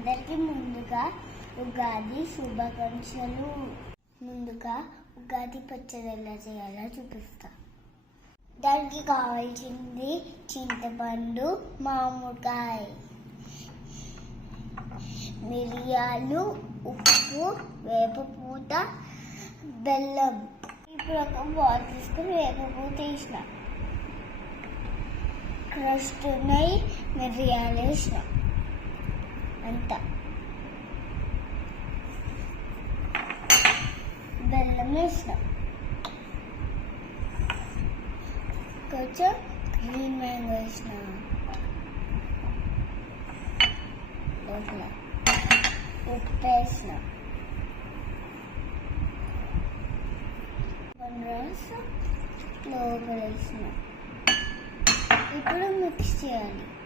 అందరికీ ముందుగా ఉగాది శుభాకాంక్షలు. ముందుగా ఉగాది పచ్చడి ఎలా చేయాలో చూపిస్తా. దానికి కావాల్సింది చింతపండు మామిడికాయ మిరియాలు ఉప్పు వేపపూత బెల్లం. ఇప్పుడు ఒక బాల్ తీసుకుని వేపపూత వేసిన. క్రస్ట్ నెయ్యి మిరియాలు వేసిన. అంత. బెల్లం వేసినాం. కొంచెం గ్రీన్ మ్యాంగో వేసిన. లోపల ఉప్పు వేసిన. రస్ లోపల వేసిన ఇప్పుడు మిక్స్ చేయాలి.